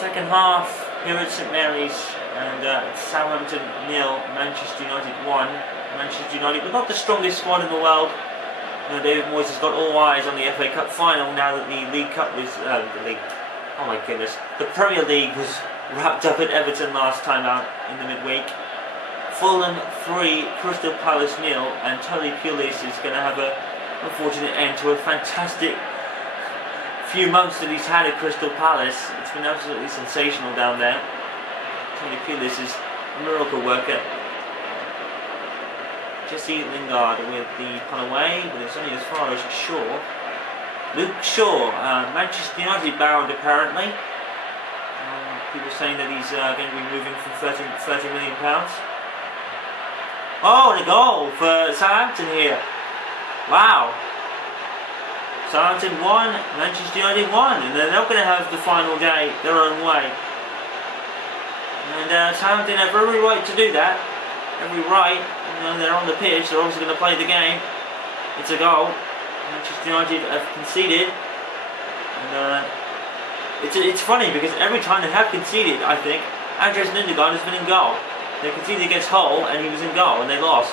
Second half here at St Mary's, and Southampton 0, Manchester United 1. Manchester United, but not the strongest squad in the world. David Moyes has got all eyes on the FA Cup final now that the League Cup was oh my goodness, the Premier League was wrapped up at Everton last time out in the midweek. Fulham 3, Crystal Palace 0, and Tony Pulis is going to have a unfortunate end to a fantastic few months that he's had at Crystal Palace. It's been absolutely sensational down there. Tony Pulis is a miracle worker. Jesse Lingard with the punt away, but it's only as far as Shaw. Luke Shaw, Manchester United bound apparently. People saying that he's going to be moving for £30 million. Oh, and a goal for Southampton here. Wow. Southampton 1, Manchester United 1, and they're not going to have the final day their own way. And Southampton have every right to do that. Every right. They're on the pitch, they're obviously going to play the game. It's a goal. Manchester United have conceded. And it's funny because every time they have conceded, I think, Andres Lindegaard has been in goal. They conceded against Hull and he was in goal and they lost.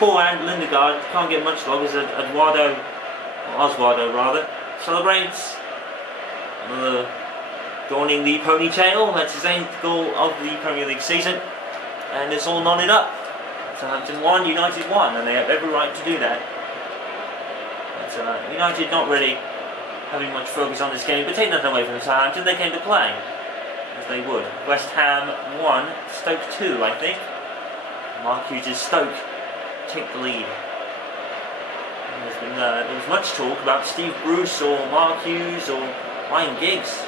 Poor Lindegaard can't get much love as Oswaldo celebrates. Donning the ponytail. That's his 8th goal of the Premier League season. And it's all knotted up. Southampton 1, United 1, and they have every right to do that. But, United not really having much focus on this game, but take nothing away from Southampton. They came to play, as they would. West Ham 1, Stoke 2, I think. Mark Hughes' Stoke take the lead. There was much talk about Steve Bruce or Mark Hughes or Ryan Giggs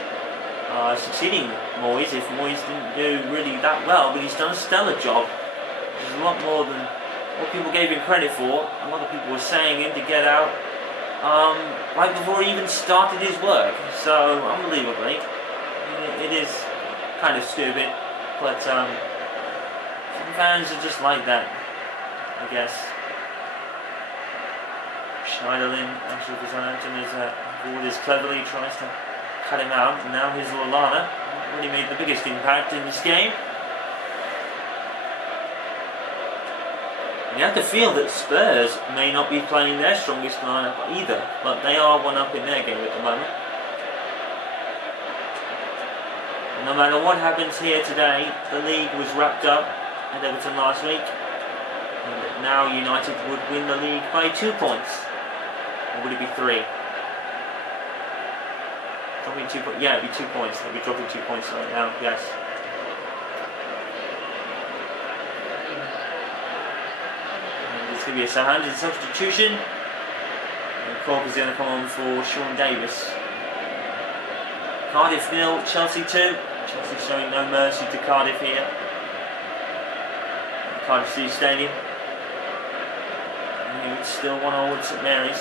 succeeding Moyes if Moyes didn't do really that well, but he's done a stellar job. There's a lot more than what people gave him credit for. A lot of people were saying him to get out right before he even started his work. So, unbelievably, it is kind of stupid, but some fans are just like that, I guess. Schneiderlin, actually for Southampton, is cleverly tries to cut him out, and now here's Lallana. Really made the biggest impact in this game. And you have to feel that Spurs may not be playing their strongest lineup either, but they are one up in their game at the moment. And no matter what happens here today, the league was wrapped up at Everton last week, and now United would win the league by 2 points. Or would it be 3? Dropping 2 points. Yeah, it'd be 2 points. They'll be dropping 2 points right now. Yes. And it's going to be a Southampton substitution. And Cork is going to come on for Sean Davis. Cardiff 0, Chelsea 2. Chelsea showing no mercy to Cardiff here. Cardiff City Stadium. And it's still 1-0 at St Mary's.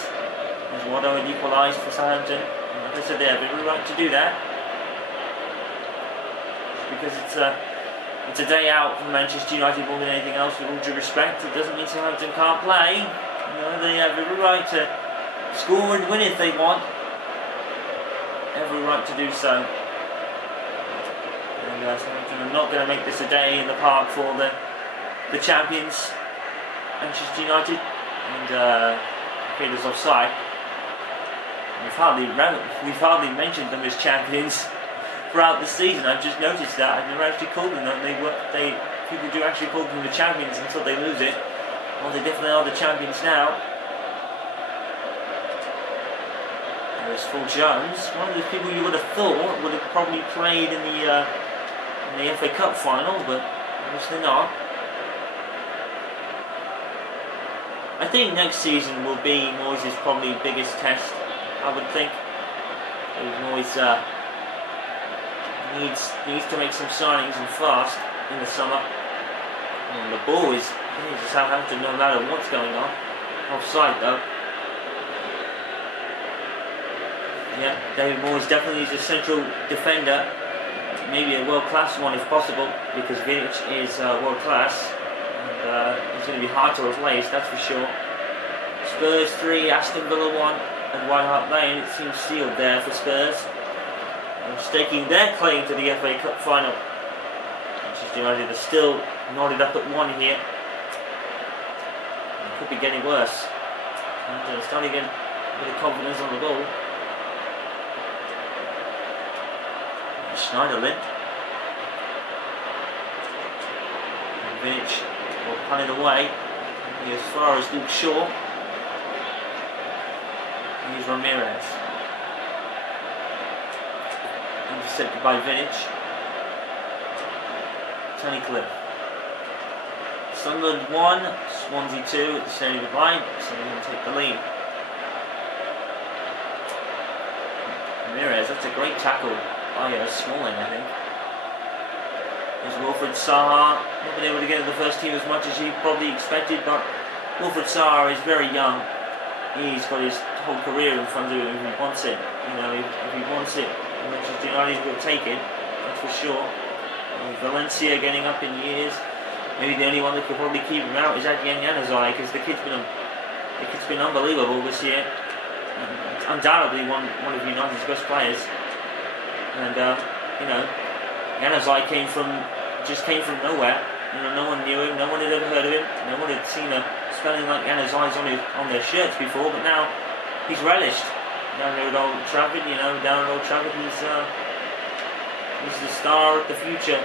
As Wado had equalised for Southampton. And like I said, they have every right to do that. Because it's a day out for Manchester United more than anything else, with all due respect. It doesn't mean Southampton can't play. They have every right to score and win if they want. Every right to do so. And Southampton are not going to make this a day in the park for the champions, Manchester United. And okay, there's offside. We've hardly mentioned them as champions throughout the season. I've just noticed that. I've never actually called them that. People do actually call them the champions until they lose it. Well, they definitely are the champions now. There's Phil Jones, one of the people you would have thought would have probably played in the FA Cup final, but obviously not. I think next season will be Moyes' probably biggest test, I would think. Moyes needs to make some signings and fast in the summer. And the ball is to Southampton no matter what's going on. Offside though. Yeah, David Moyes definitely is a central defender. Maybe a world-class one if possible, because Vidic is world-class. And it's going to be hard to replace, that's for sure. Spurs 3, Aston Villa 1 at White Hart Lane. It seems sealed there for Spurs. staking their claim to the FA Cup final. Manchester United are still knotted up at 1 here. It could be getting worse. And starting to get a bit of confidence on the ball. Schneiderlin. And Vidic will punt it away. As far as Luke Shaw. Here's Ramirez. Intercepted by Vidic. Tony Cliff. Sunderland 1, Swansea 2 at the stadium of line. Sunderland will take the lead. Ramirez, that's a great tackle by Smalling, I think. There's Wilfred Zaha. Not been able to get in the first team as much as he probably expected, but Wilfred Zaha is very young. He's got his whole career in front of him if he wants it. You know, if he wants it, Manchester United will take it, that's for sure. Valencia getting up in years. Maybe the only one that could probably keep him out is Adrian Januzaj, because the kid's been unbelievable this year. Undoubtedly one of United's best players. And you know, Januzaj just came from nowhere. You know, no one knew him, no one had ever heard of him, no one had seen a spelling like Januzaj's on their shirts before, but now he's relished down there at Old Trafford. You know, down at Old Trafford, he's the star of the future.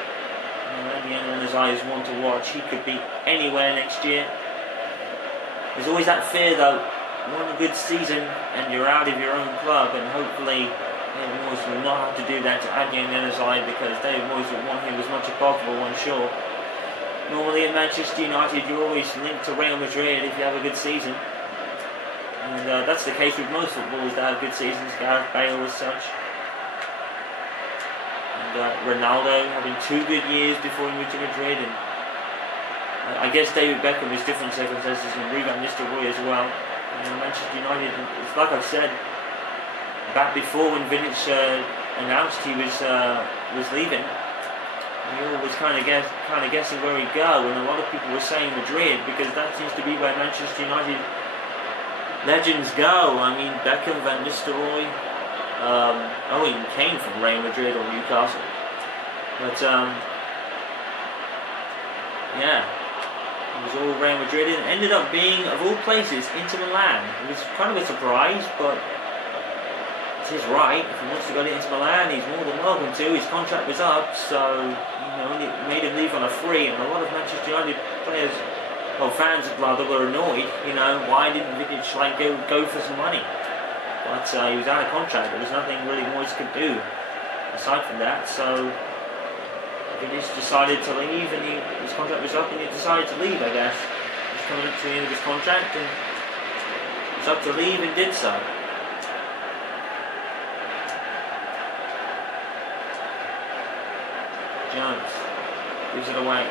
Januzaj is one to watch. He could be anywhere next year. There's always that fear though. One good season and you're out of your own club, and hopefully David Moyes will not have to do that to Adrian Januzaj, because David Moyes will want him as much as possible, I'm sure. Normally at Manchester United you're always linked to Real Madrid if you have a good season, and that's the case with most footballers that have good seasons. Gareth Bale as such, and Ronaldo having 2 good years before he moved to Madrid, and I guess David Beckham is different circumstances, and Ruben Nistelrooy as well. Manchester United, it's like I've said back before when Vidic announced he was leaving, we all was kind of guessing where he'd go, and a lot of people were saying Madrid, because that seems to be where Manchester United legends go. I mean, Beckham, Van Nistelrooy, Owen came from Real Madrid or Newcastle, but yeah, it was all Real Madrid, and ended up being, of all places, Inter Milan. It was kind of a surprise, but it's his right. If he wants to go to Inter Milan, he's more than welcome to. His contract was up, so it made him leave on a free, and a lot of Manchester United players, well, fans rather, were annoyed. Why didn't Vidic go for some money? But he was out of contract. There was nothing really Moyes could do aside from that. So Vidic decided to leave, and his contract was up, and he decided to leave, I guess. He was coming up to the end of his contract, and it was up to leave, and did so. Jones gives it away.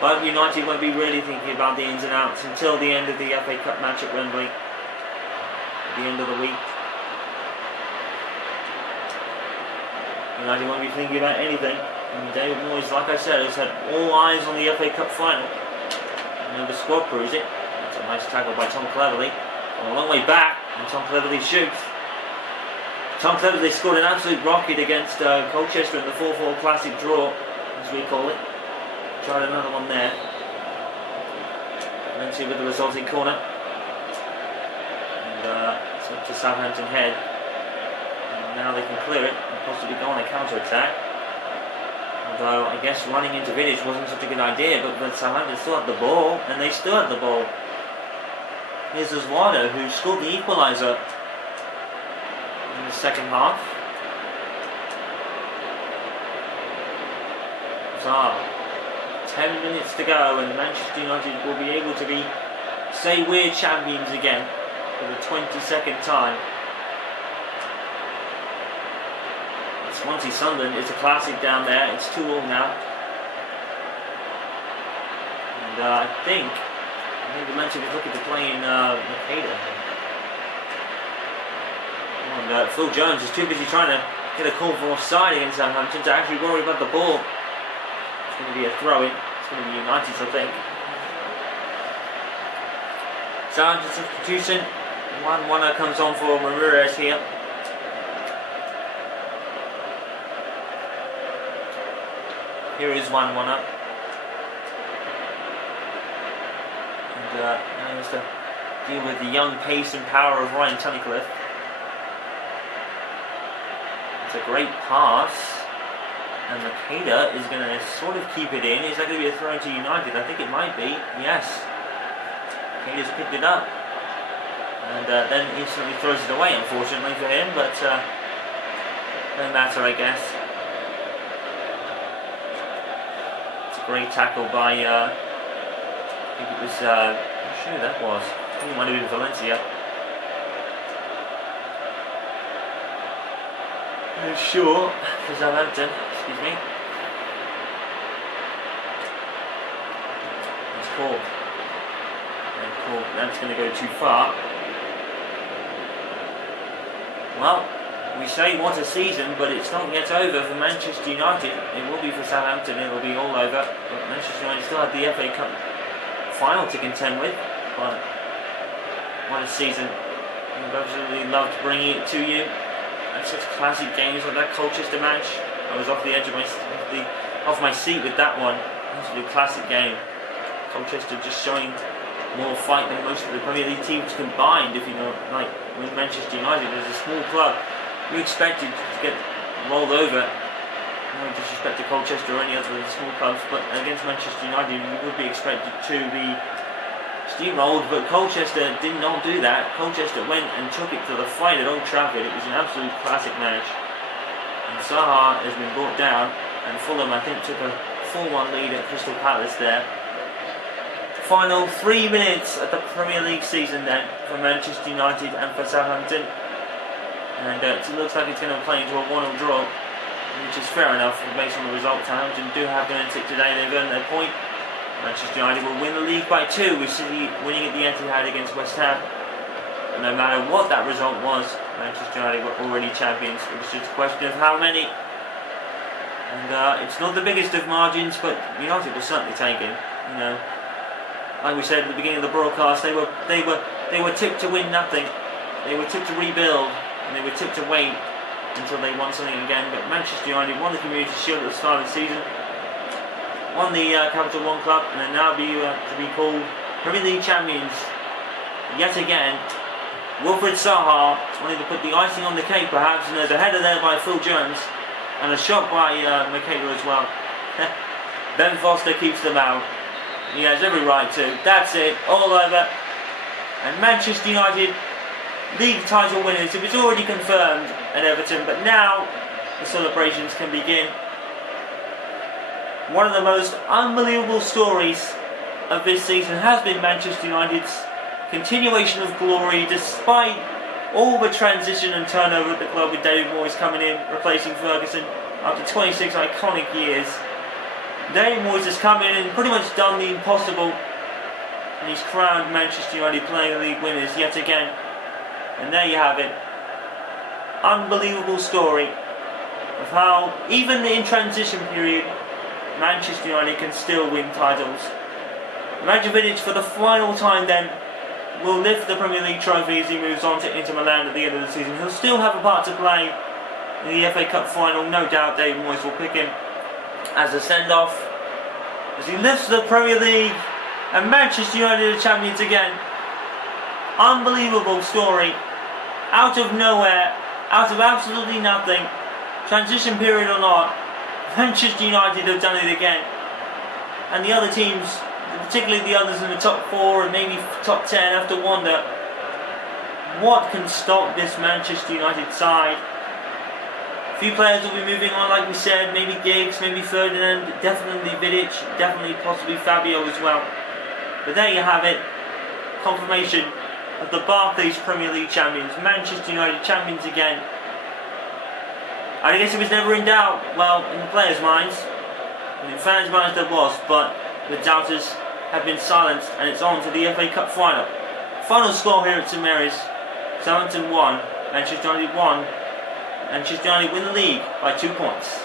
But United won't be really thinking about the ins and outs until the end of the FA Cup match at Wembley. At the end of the week. United won't be thinking about anything. And David Moyes, like I said, has had all eyes on the FA Cup final. The squad proves it. That's a nice tackle by Tom Cleverley. A long way back, and Tom Cleverley shoots. Tom Cleverley scored an absolute rocket against Colchester in the 4-4 classic draw, as we call it. Tried another one there. Valencia with the resulting corner. And it's up to Southampton head. And now they can clear it and possibly go on a counter-attack. Although I guess running into Vidic wasn't such a good idea, but Southampton still had the ball, and they still had the ball. Here's Oswaldo, who scored the equaliser in the second half. Zaha. 10 minutes to go, and Manchester United will be able to say we're champions again for the 22nd time. Swansea Sunderland is a classic down there. It's 2-2 now. And I think Valencia was looking to play in Makeda. And Phil Jones is too busy trying to get a call for offside against Southampton to actually worry about the ball. It's going to be a throw-in. It's going to be United's, I think. Southampton substitution. One comes on for Ramirez here. Here is 1-1 up. And now he has to deal with the young pace and power of Ryan Tunnicliffe. It's a great pass. And Makeda is going to sort of keep it in. Is that going to be a throw to United? I think it might be. Yes. Makeda's picked it up. And then instantly throws it away, unfortunately for him. But no matter, I guess. It's a great tackle by, I think it was, I'm not sure who that was. I think it might have been Valencia. Sure, for Southampton, excuse me. It's called. That's going to go too far. Well, we say what a season, but it's not yet over for Manchester United. It will be for Southampton, it will be all over. But Manchester United still have the FA Cup final to contend with. But what a season. I've absolutely loved bringing it to you. And such classic games like that Colchester match. I was off the edge of my seat with that one. Absolutely classic game. Colchester just showing more fight than most of the Premier League teams combined. If you know, like with Manchester United, as a small club, you expected to get rolled over. No disrespect to Colchester or any other of the small clubs, but against Manchester United, you would be expected to be steamrolled. But Colchester did not do that. Colchester went and took it to the fight at Old Trafford. It was an absolute classic match. And Zaha has been brought down, and Fulham, I think, took a 4-1 lead at Crystal Palace there. Final 3 minutes at the Premier League season then for Manchester United and for Southampton. And it looks like it's going to play into a 1-1 draw, which is fair enough based on the result. Southampton do have to enter today, they've earned their point. Manchester United will win the league by 2, with City winning at the Etihad against West Ham. And no matter what that result was, Manchester United were already champions. It was just a question of how many. And it's not the biggest of margins, but United will certainly take it. You know, like we said at the beginning of the broadcast, they were tipped to win nothing. They were tipped to rebuild, and they were tipped to wait until they won something again. But Manchester United won the Community Shield at the start of the season, won the Capital One Club, and are now to be called Premier League champions yet again. Wilfried Zaha wanting to put the icing on the cake perhaps, and there's a header there by Phil Jones, and a shot by Makeda as well. Ben Foster keeps them out. He has every right to. That's it, all over. And Manchester United, league title winners. It was already confirmed at Everton, but now the celebrations can begin. One of the most unbelievable stories of this season has been Manchester United's continuation of glory, despite all the transition and turnover at the club, with David Moyes coming in, replacing Ferguson after 26 iconic years. David Moyes has come in and pretty much done the impossible, and he's crowned Manchester United Premier League winners yet again. And there you have it. Unbelievable story of how, even in transition period, Manchester United can still win titles. Rajovic, for the final time then, will lift the Premier League trophy as he moves on to Inter Milan at the end of the season. He'll still have a part to play in the FA Cup final. No doubt David Moyes will pick him as a send-off as he lifts the Premier League, and Manchester United are champions again. Unbelievable story. Out of nowhere, out of absolutely nothing, transition period or not, Manchester United have done it again. And the other teams, particularly the others in the top 4 and maybe top 10, have to wonder what can stop this Manchester United side. A few players will be moving on, like we said, maybe Giggs, maybe Ferdinand, definitely Vidic, definitely possibly Fabio as well. But there you have it, confirmation of the Barclays Premier League champions, Manchester United champions again. I guess it was never in doubt. Well, in the players' minds, in fans' minds there was, but the doubters have been silenced, and it's on to the FA Cup final. Final score here at St Mary's: Southampton 1, Manchester United 1. Manchester United win the league by 2 points.